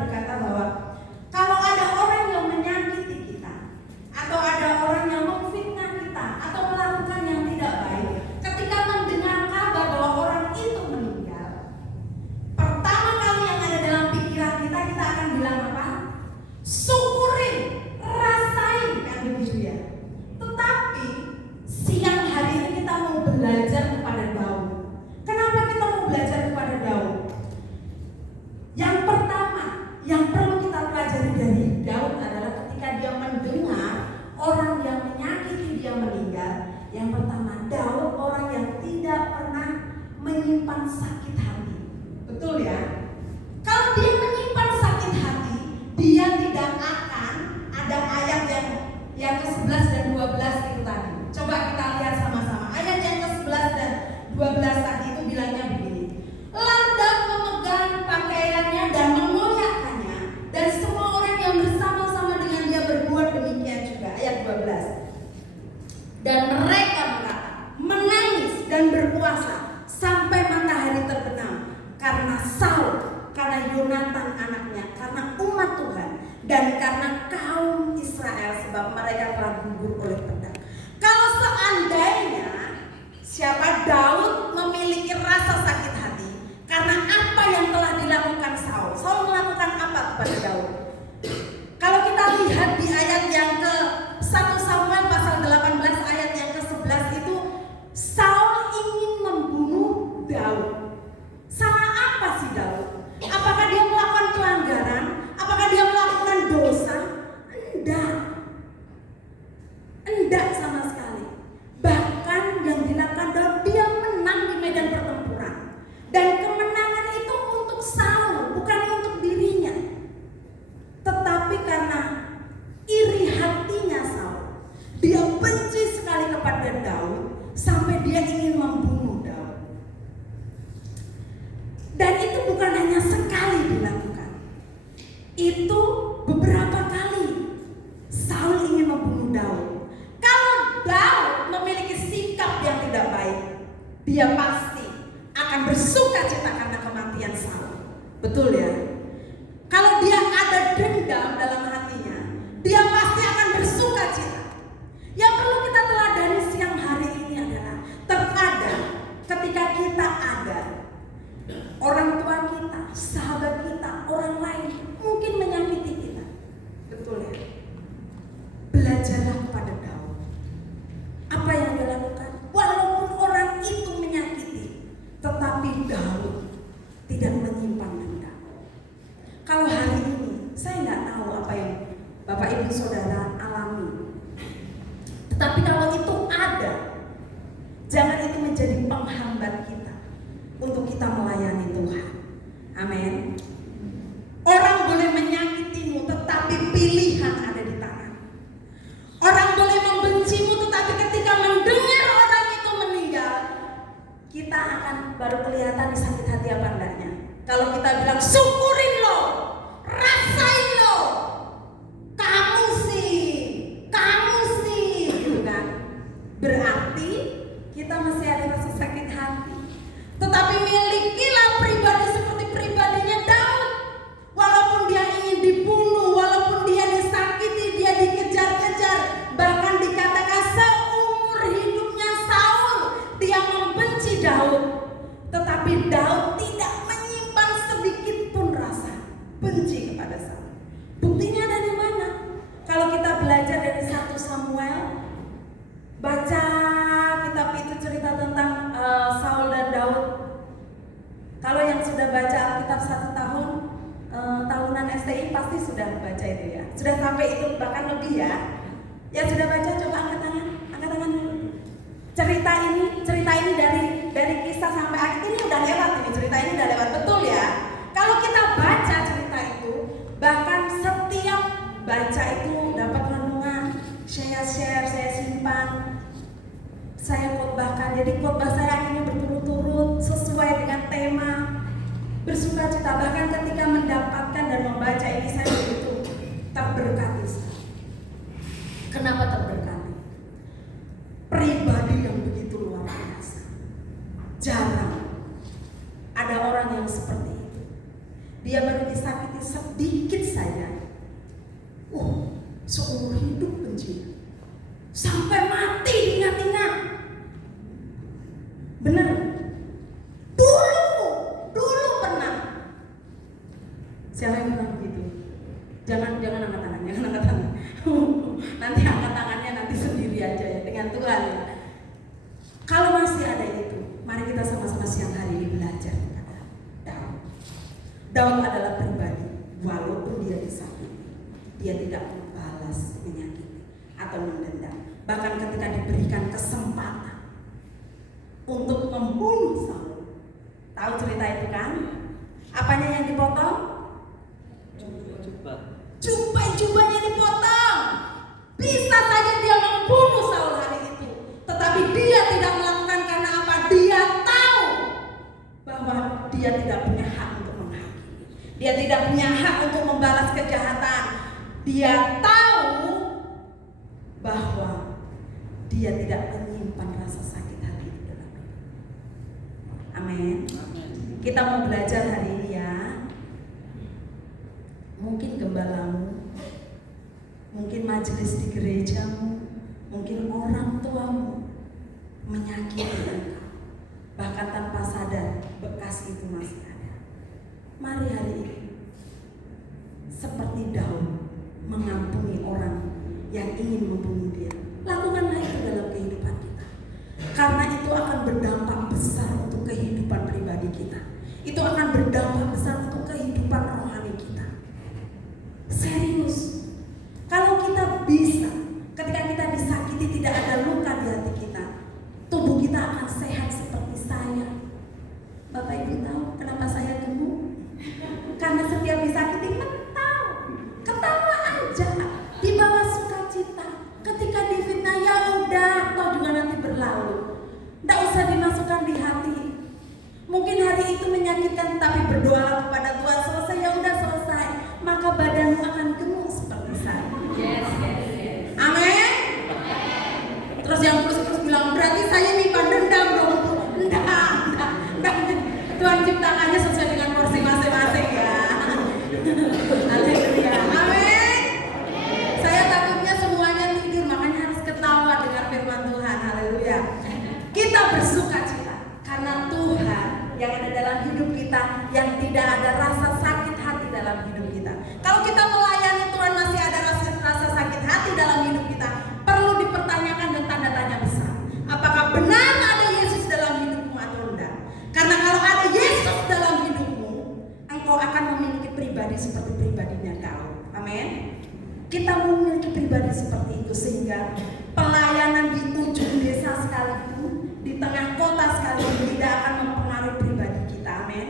berkata bahwa kalau ada orang yang menyakiti kita, atau ada orang yang memfitnah kita, atau melakukan yang tidak baik, ketika mendengar kabar bahwa orang itu meninggal, pertama kali yang ada dalam pikiran kita akan bilang apa? Syukurin, rasain, kan begitu ya. Tetapi siang hari ini kita mau belajar kepada Daud. Kenapa kita mau belajar kepada Daud? Yang pertama, yang perlu kita pelajari dari Daud adalah ketika dia mendengar orang yang menyakiti dia meninggal. Yang pertama, Daud orang yang tidak pernah menyimpan sakit hati. Betul ya? Kalau dia menyimpan sakit hati, dia tidak akan ada ayat yang ke-11 dan 12 itu tadi. Coba kita lihat sama-sama. Ayat yang ke-11 dan 12 tadi itu bilangnya begini. Lalu Daud memegang pakaiannya dan mengoyakkannya, dan semua orang yang bersama-sama dengan dia berbuat demikian juga. Ayat 12. Dan mereka menangis dan berpuasa sampai matahari terbenam karena Saul, karena Yonatan anaknya, karena umat Tuhan, dan karena kaum Israel, sebab mereka telah gugur oleh pedang. Kalau seandainya siapa Daud memiliki rasa sakit hati karena apa yang telah dilakukan Saul. Saul melakukan apa kepada Daud? Kalau kita lihat di ayat yang ke 1 Samuel pasal 18 ayat yang ke-11 itu, Saul ingin membunuh Daud. Salah apa sih Daud? Apakah dia melakukan pelanggaran? Apakah dia melakukan dosa? Enggak sama sekali. Bahkan yang dilakukan Daud, dia menang di medan pertempuran. Dan kemenangan itu untuk Saul, bukan untuk dirinya. Tetapi karena iri hatinya Saul, dia benci sekali kepada Daud sampai dia ingin membunuh Daud. Dan itu bukan hanya sekali dilakukan. Itu beberapa kali Saul ingin membunuh Daud. Kalau Daud memiliki sikap yang tidak baik, dia pasti akan bersuka cita karena kematian Saul. Betul ya? Kalau dia ada dendam dalam hatinya, dia pasti akan bersuka cita. Yang perlu kita teladani siang hari ini adalah terkadang ketika kita ada orang tua kita, sahabat kita, orang lain mungkin menyakiti kita. Betul ya? Belajarlah kepada Daud. Apa yang dia lakukan? Walaupun orang itu menyakiti, tetapi Daud tidak menyimpan dendam. Kalau hari ini, saya nggak tahu apa yang Bapak Ibu Saudara alami. Tetapi kalau itu ada, jangan itu menjadi penghambat kita untuk kita melayani Tuhan. Amin. Orang boleh menyakitimu, tetapi pilihan ada di tangan. Orang boleh membencimu, tetapi ketika mendengar orang itu meninggal, kita akan baru kelihatan sakit hati apa enggaknya. Kalau kita bilang syukurin lo, rasain lo, kamu sih, gitu kan? Berarti kita masih ada rasa sakit hati. Tetapi milikilah pribadi seperti pribadinya Daud. Walaupun dia ingin dibunuh, walaupun dia disakiti, dia dikejar-kejar, bahkan dikatakan seumur hidupnya Saul dia membenci Daud. Tetapi Daud tidak menyimpan sedikit pun rasa benci kepada Saul. Buktinya dari mana? Kalau kita belajar dari 1 Samuel, baca kitab itu cerita tentang Saul dan Daud. Kalau yang sudah baca Alkitab 1 tahun, tahunan STI pasti sudah baca itu ya. Sudah sampai itu bahkan lebih ya. Yang sudah baca coba angkat tangan dulu. Cerita ini dari kisah sampai akhir ini udah lewat ini. Cerita ini udah lewat, betul ya. Kalau kita baca cerita itu, bahkan setiap baca itu dapat renungan, saya share, saya simpan, saya khotbahkan. Jadi khotbah saya akhirnya berturut-turut sesuai dengan tema bersuka cita. Bahkan ketika mendapatkan dan membaca ini saya begitu terberkati. Kenapa terberkati? Pribadi yang begitu luar biasa. Jarang ada orang yang seperti itu. Dia baru disakiti sedikit saja, seumur hidup benci, sampai mati diingat-ingat. Benar? Dulu pernah. Siapa yang bilang begitu? Jangan angkat tangan. Nanti angkat tangannya nanti sendiri aja ya, dengan Tuhan ya. Kalau masih ada itu, mari kita sama-sama siang hari ini belajar kepada Daud. Daud adalah pribadi, walaupun dia disakiti, dia tidak membalas menyakiti atau mendendam. Bahkan ketika diberikan kesempatan untuk membunuh Saul, tahu cerita itu kan? Apanya yang dipotong? Jubahnya dipotong. Bisa saja dia membunuh Saul hari itu, tetapi dia tidak melakukan karena apa? Dia tahu bahwa dia tidak punya hak untuk menghakimi. Dia tidak punya hak untuk membalas kejahatan. Dia tahu bahwa dia tidak menyimpan rasa sakit hati itu dalam hidup. Amin. Kita mau belajar hari ini ya. Mungkin gembalamu, mungkin majelis di gerejamu, mungkin orang tuamu menyakiti engkau, bahkan tanpa sadar bekas itu masih ada. Mari hari ini seperti Daud mengampuni orang yang ingin membunuh dia. Lakukanlah itu dalam kehidupan kita, karena itu akan berdampak besar untuk kehidupan pribadi kita. Itu akan berdampak besar untuk kehidupan rohani kita. Serius. Kalau kita bisa, ketika kita disakiti tidak ada luka di hati kita, tubuh kita akan sehat seperti saya. Bapak Ibu tahu kenapa saya gemuk? Karena setiap disakiti ketawa aja, dibawa sukacita. Ketika difitnah ya udah, toh juga nanti berlalu. Nggak usah dimasukkan di hati. Mungkin hari itu menyakitkan, tapi berdoalah kepada Tuhan, selesai ya udah selesai. Maka badanmu akan gemuk seperti saya. Yes. Amin. Terus yang terus bilang berarti saya nyimpan dendam dong. Enggak. Tuhan ciptakannya sesuai dengan porsi masing-masing ya. Haleluya. Amin. Saya takutnya semuanya tidur, makanya harus ketawa dengar firman Tuhan. Haleluya. Kita bersukacita karena Tuhan yang ada dalam hidup kita, yang tidak ada rasa sakit hati dalam hidup kita. Kalau kita melayani Tuhan masih ada rasa sakit hati dalam hidup kita, perlu dipertanyakan dan tanda tanya besar. Apakah benar ada Yesus dalam hidupmu atau enggak? Karena kalau ada Yesus dalam hidupmu, engkau akan memiliki pribadi seperti pribadinya Daud. Amin. Kita memiliki pribadi seperti itu sehingga pelayanan di ujung desa sekalipun, di tengah kota sekalipun tidak akan mempengaruhi pribadi kita. Amin.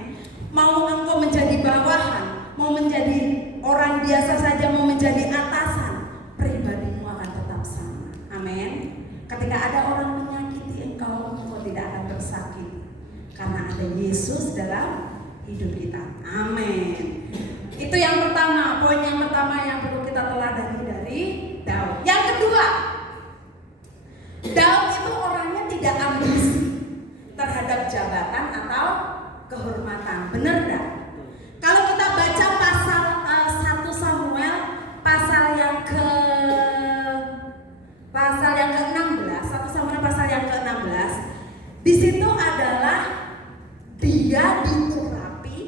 Mau engkau menjadi bawahan, mau menjadi orang biasa saja, mau menjadi atasan, pribadimu akan tetap sama. Amin. Ketika ada orang menyakiti engkau tidak akan tersakiti karena ada Yesus dalam hidup kita. Amin. Itu yang pertama, poin yang pertama yang perlu kita teladani dari Daud. Yang kedua, Daud itu orangnya tidak ambisi terhadap jabatan atau kehormatan. Benar enggak? Kalau kita baca pasal 1 Samuel pasal yang ke-16, 1 Samuel pasal yang ke-16, di situ adalah dia diurapi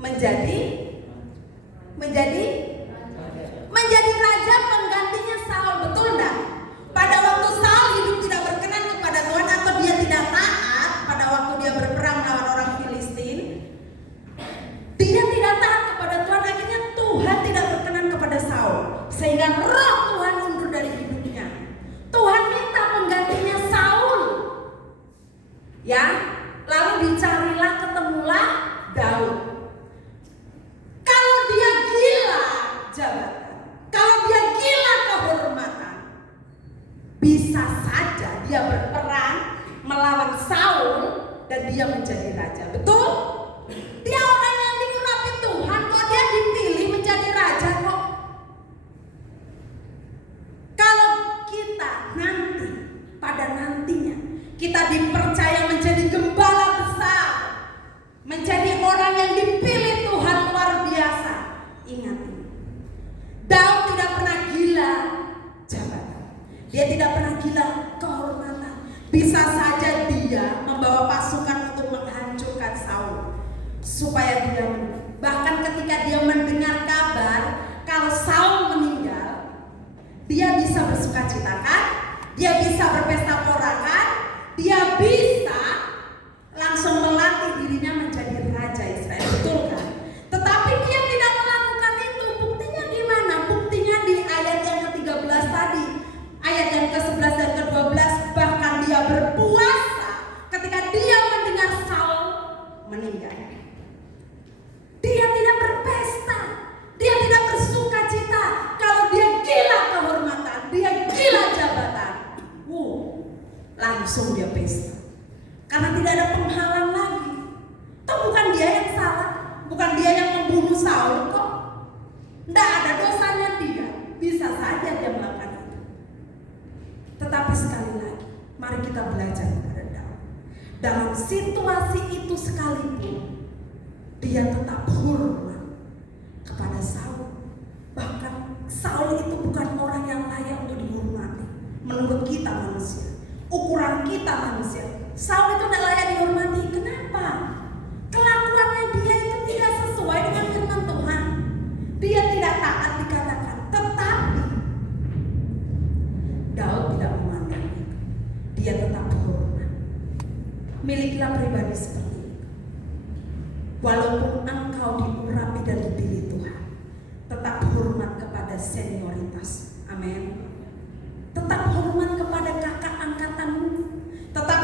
menjadi raja penggantinya Saul. Betul enggak? Pada waktu Saul hidup tidak berkenan kepada Tuhan atau dia tidak taat pada waktu dia berperang melawan orang Filistin, dia tidak taat kepada Tuhan, akhirnya Tuhan tidak berkenan kepada Saul sehingga roh Tuhan mundur dari hidupnya. Tuhan minta penggantinya Saul. Ya, lalu dicarilah, ketemulah Daud. Kalau dia gila jabatan, kalau dia gila kehormatan, bisa saja dia berperang melawan Saul dan dia menjadi raja. Betul? Dia orang yang diurapi Tuhan, kok dia dipilih menjadi raja kok. Kalau kita nanti, pada nantinya, kita dipercaya menjadi gembala besar, menjadi orang yang dipilih Tuhan luar biasa, Dia tidak pernah gila kehormatan. Bisa saja dia membawa pasukan untuk menghancurkan Saul supaya dia menang. Bahkan ketika dia mendengar kabar kalau Saul meninggal, dia bisa bersukacita kan? Dia bisa berpesta pora kan? Dia bisa langsung melatih dirinya menjadi raja Israel, betul kan? Tetapi dia tidak melakukan itu. Buktinya di mana? Buktinya di ayat yang ke-13 tadi. Ayat yang ke-11 dan ke-12, bahkan dia berpuasa ketika dia mendengar Saul meninggal. Dia tidak berpesta, dia tidak bersukacita kalau dia gila kehormatan, dia gila jabatan. Langsung dia pesta. Karena tidak ada penghalang lagi. Toh bukan dia yang salah, bukan dia yang membunuh Saul kok. Tidak ada dosanya dia, bisa saja dia melakukan itu. Tetapi sekali lagi, mari kita belajar kepada Daud. Dalam situasi itu sekalipun, dia tetap hormat kepada Saul. Bahkan Saul itu bukan orang yang layak untuk dihormati menurut kita manusia, ukuran kita manusia. Saul itu tidak layak dihormati. Kenapa? Kelakuannya dia itu tidak sesuai dengan firman Tuhan. Dia tidak taat dikatakan. Tetapi Daud tidak memandang itu. Dia tetap hormat. Milikilah pribadi seperti itu. Walaupun engkau diurapi dan dipilih Tuhan, tetap hormat kepada senioritas. Amin. Tetap hormat kepada kakak angkatanmu. Tetap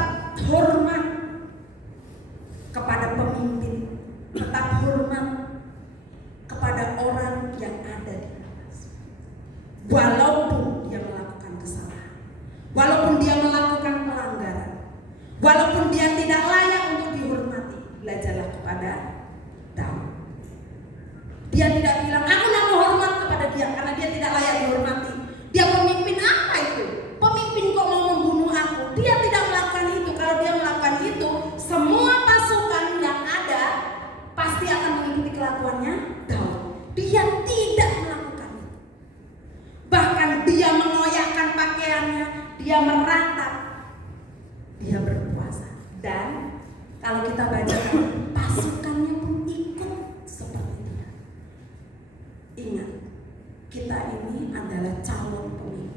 hormat kepada pemimpin. Tetap hormat kepada orang yang ada di atas. Walaupun dia melakukan kesalahan, walaupun dia melakukan pelanggaran, walaupun dia tidak layak untuk dihormati, belajarlah kepada Daud. Dia tidak bilang, aku tidak mau hormat kepada dia karena dia tidak layak dihormati. Dia pemimpin apa itu? Pemimpin kok mau membunuh aku? Dia tidak melakukan itu. Kalau dia melakukan itu, semua pasukan yang ada pasti akan mengikuti kelakuannya Daud. Dia tidak melakukan itu. Bahkan dia mengoyakkan pakaiannya, dia meratap, dia berpuasa. Dan kalau kita baca, pasukannya pun ikut seperti dia. Ingat, kita ini adalah calon pemimpin.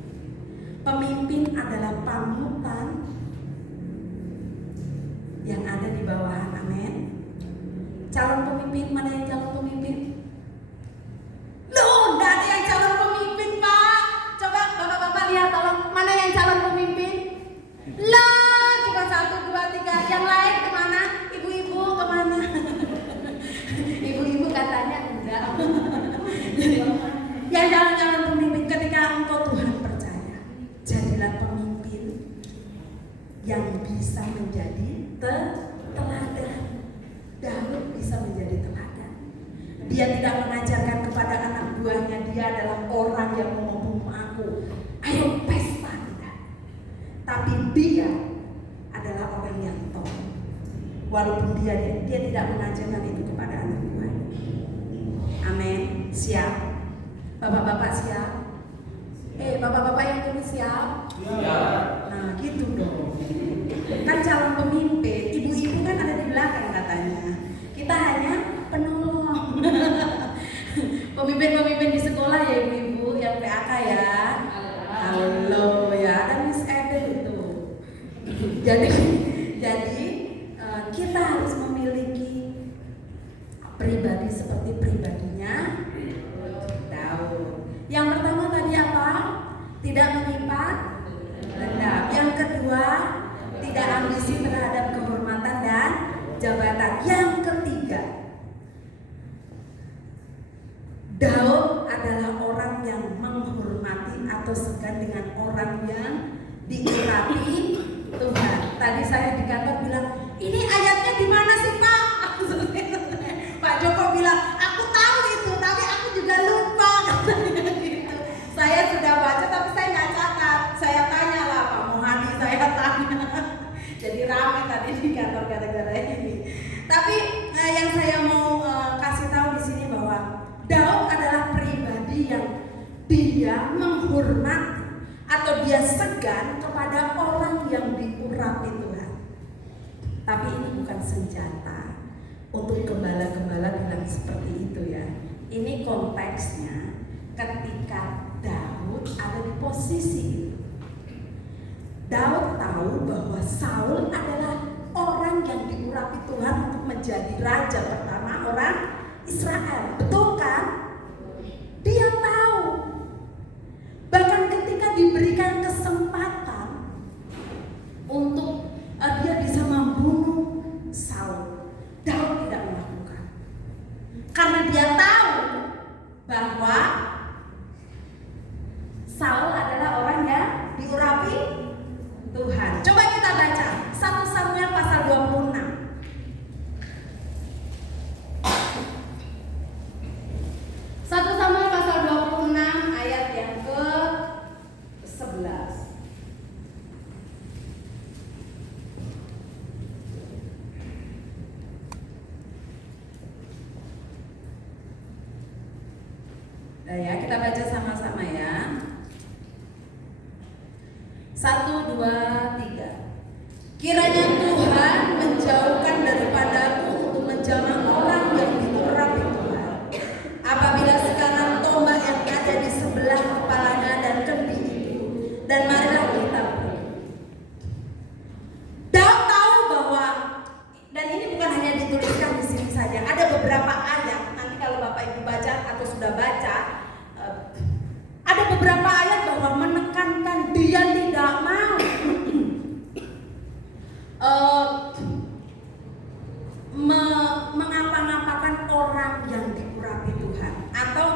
Pemimpin adalah panutan yang ada di bawahan. Amin. Calon pemimpin, mana yang calon pemimpin? Loh, tidak ada yang calon pemimpin, Pak. Coba bapak-bapak lihat, tolong, mana yang calon pemimpin? Loh, cuma 1, 2, 3. Yang lain kemana? Ibu-ibu kemana? Ibu-ibu katanya enggak. Yang calon-calon pemimpin, ketika engkau Tuhan percaya, jadilah pemimpin yang bisa menjadi teladan. Daud bisa menjadi teladan. Dia tidak mengajarkan kepada anak buahnya, dia adalah orang yang mau membunuh aku, ayo pesta, tidak. Tapi dia adalah orang yang tahu. Walaupun dia tidak mengajarkan itu kepada anak buahnya. Amin. Siap? Bapak-bapak siap? Bapak-bapak yang tulis siap? Ya. Nah gitu dong. Kan calon pemimpin, ibu-ibu kan ada di belakang katanya. Kita hanya penolong. Pemimpin-pemimpin di sekolah ya ibu-ibu, yang PAK ya. Halo ya, ada Miss Eden itu. Jadi kita harus memiliki pribadi seperti pribadinya Daud. Yang pertama tadi apa? Tidak menyimpan dendam. Yang kedua, tidak ambisi terhadap kehormatan dan jabatan. Yang ketiga, Daud adalah orang yang menghormati atau segan dengan orang yang diurapi Tuhan. Tadi saya di kantor bilang, ini ayatnya di mana sih Pak? Pak Joko bilang, aku tahu itu, tapi aku juga lupa. Gitu. Saya sudah baca, tapi saya nggak catat. Saya tanya lah Pak Mohadi, saya tanya. Jadi ramai tadi di kantor gara-gara ini. Tapi yang saya mau kasih tahu di sini bahwa Daud adalah pribadi yang dia menghormati atau dia dia segan kepada orang yang diurapi Tuhan. Tapi ini bukan senjata untuk gembala-gembala bilang seperti itu ya. Ini konteksnya ketika Daud ada di posisi itu. Daud tahu bahwa Saul adalah orang yang diurapi Tuhan untuk menjadi raja pertama orang Israel. Betul kan? Dia tahu. Bahkan ketika diberikan kesempatan untuk dia bisa membunuh Saul, Daud tidak melakukan. Karena dia tahu bahwa Saul adalah orang yang diurapi Tuhan. Coba kita baca 1 Samuel pasal 26. 1 Samuel pasal 26 ayat yang ke-11. Nah ya, kita baca sama-sama ya. 1, 2, 3. Kiranya Tuhan menjauhkan daripadaku untuk menjamah orang yang diurapi Tuhan. Apabila sekarang tombak yang ada di sebelah kepalanya dan kendi itu, dan marilah kita pergi. Daud tahu bahwa, dan ini bukan hanya dituliskan di sini saja, ada beberapa ayat. Nanti kalau Bapak Ibu baca atau sudah baca, ada beberapa ayat bahwa menekankan dia tidak mau mengapa-ngapakan orang yang diurapi Tuhan. Atau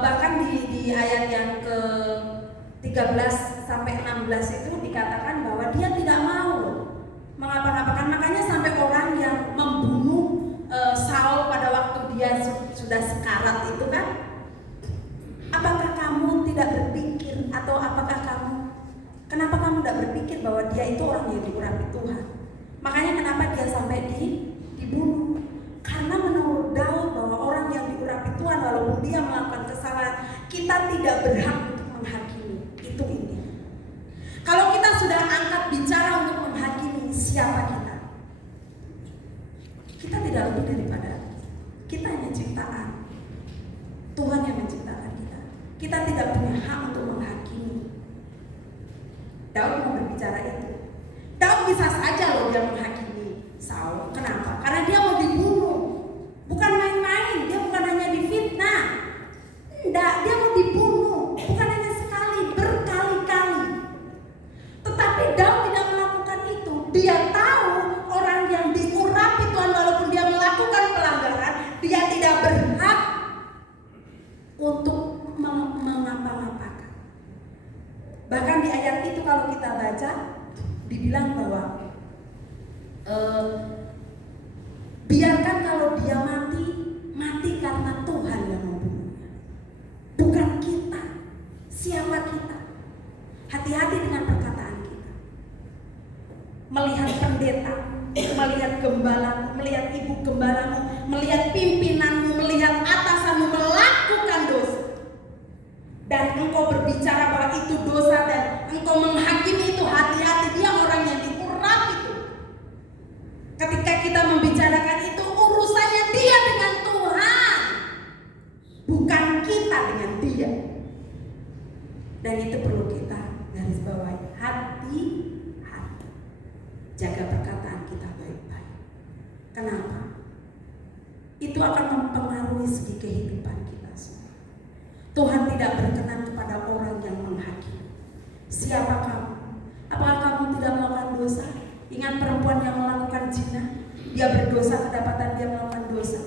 bahkan di ayat yang ke-13 sampai 16 itu dikatakan bahwa dia tidak mau mengapa-ngapakan. Makanya sampai orang yang membunuh Saul pada waktu dia sudah sekarat itu kan, apakah kamu tidak berpikir, atau kenapa kamu tidak berpikir bahwa dia itu orang yang diurapi Tuhan? Makanya kenapa dia sampai dibunuh? Karena menurut Daud bahwa orang yang diurapi Tuhan walaupun dia melakukan kesalahan, kita tidak berhak untuk menghakimi. Itu ini. Kalau kita sudah angkat bicara untuk menghakimi, siapa kita? Kita tidak lebih daripada, kita hanya ciptaan. Tuhan yang menciptakan kita. Kita tidak punya hak untuk menghakimi. Daud mau berbicara itu. Daud bisa saja loh dia menghakimi Saul. Kenapa? Karena dia mau dibunuh. Bukan main-main. Dia bukan hanya difitnah. Enggak, dia mau dibunuh. Bukan hanya sekali, berkali-kali. Tetapi Daud tidak melakukan itu. Dia tahu orang yang diurapi Tuhan walaupun dia melakukan pelanggaran, dia tidak berhak untuk mengapa-ngapakan. Bahkan di ayat itu kalau kita baca, dibilang bahwa biarkan kalau dia mati karena Tuhan yang membunuhnya, bukan kita. Siapa kita? Hati-hati dengan perkataan kita. Melihat pendeta, melihat gembalamu, melihat ibu gembalamu, melihat pimpinanmu, melihat atasanmu melakukan dosa, dan engkau berbicara bahwa itu dosa dan engkau menghakimi itu, hati-hati, dia orang yang diurapi itu. Ketika kita membicarakan itu, urusannya dia dengan Tuhan, bukan kita dengan dia. Dan itu perlu kita garis bawahi. Hati-hati, jaga perkataan kita baik-baik. Kenapa? Itu akan mempengaruhi segi kehidupan kita semua. Tuhan tidak berkenan kepada orang yang menghakimi. Siapa kamu? Apakah kamu tidak melakukan dosa? Ingat perempuan yang melakukan zina, dia berdosa, kedapatan dia melakukan dosa.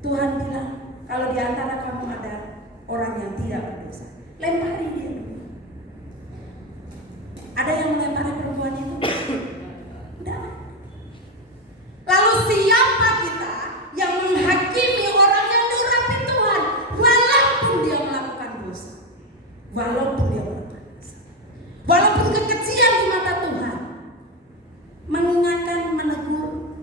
Tuhan bilang, kalau di antara kamu ada orang yang tidak berdosa, lempari dia dulu. Ada yang melempari perempuan itu? Tidak. Lalu siapa kita yang menghakimi orang yang diurapi Tuhan walaupun dia melakukan dosa? Walaupun dia melakukan dosa, walaupun kekejian di mata Tuhan, mengingatkan, menegur,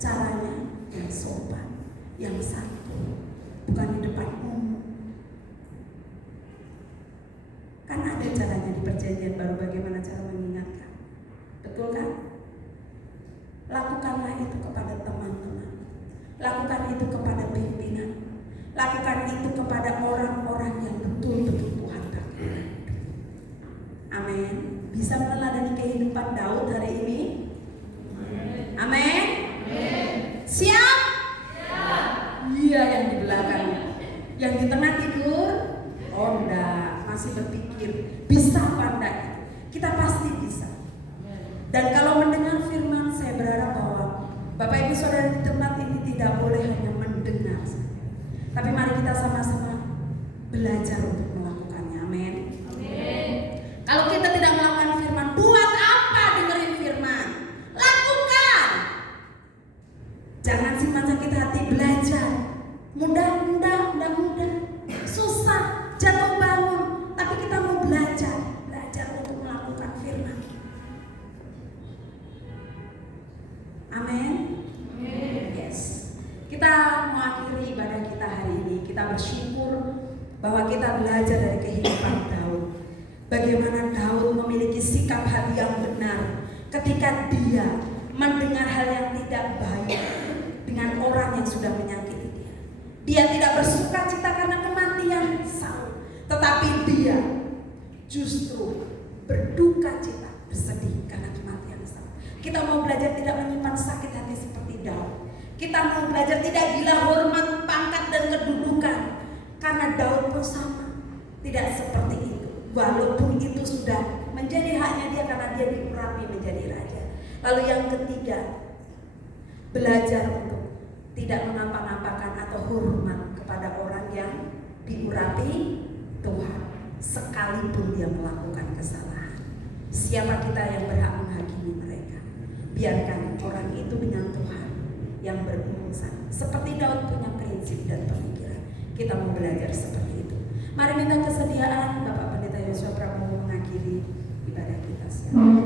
caranya yang sopan, yang santun, bukan di depan umum. perjanjian baru bagaimana cara mengingatkan. Betul kan? Lakukanlah itu kepada teman-teman. Lakukan itu kepada pimpinan. Lakukan itu kepada orang-orang yang betul-betul Tuhan pakai. Amin. Bisa meneladani kehidupan Daud hari ini? Amin. Siap? Iya, yang di belakang. Yang di tengah tidur? Oh enggak, masih berpikir bisa apa enggak? Kita pasti bisa. Dan kalau mendengar firman, saya berharap bahwa Bapak Ibu Saudara di tempat ini tidak boleh hanya mendengar saja, tapi mari kita sama-sama belajar untuk melakukannya. Amin. Kalau kita tidak melakukan firman, buat apa dengerin firman? Lakukan. Jangan simpan sakit hati, belajar. Mudah, susah, jatuh bangun, tapi kita mau belajar untuk melakukan firman. Amin. Yes. Kita mengakhiri ibadah kita hari ini. Kita bersyukur bahwa kita belajar dari kehidupan Daud. Bagaimana Daud memiliki sikap hati yang benar ketika dia mendengar hal yang tidak baik dengan orang yang sudah menyakiti dia. Dia tidak bersuka cita karena kematian Saul, tetapi dia justru berduka cita, bersedih karena kematian Saul. Kita mau belajar tidak menyimpan sakit hati seperti Daud. Kita mau belajar tidak gila hormat, pangkat dan kedudukan, karena Daud pun sama, tidak seperti itu. Walaupun itu sudah menjadi haknya dia karena dia diurapi menjadi raja. Lalu yang ketiga, belajar untuk tidak menampak-nampakkan atau hormat kepada orang yang diurapi Tuhan, sekalipun dia melakukan kesalahan. Siapa kita yang berhak menghakimi mereka? Biarkan orang itu dengan Tuhan yang berurusan. Seperti Daud punya prinsip dan pemikiran. Kita mau belajar seperti itu. Mari minta kesediaan Bapak Pendeta Yosua Prabowo mengakhiri ibadah kita siang.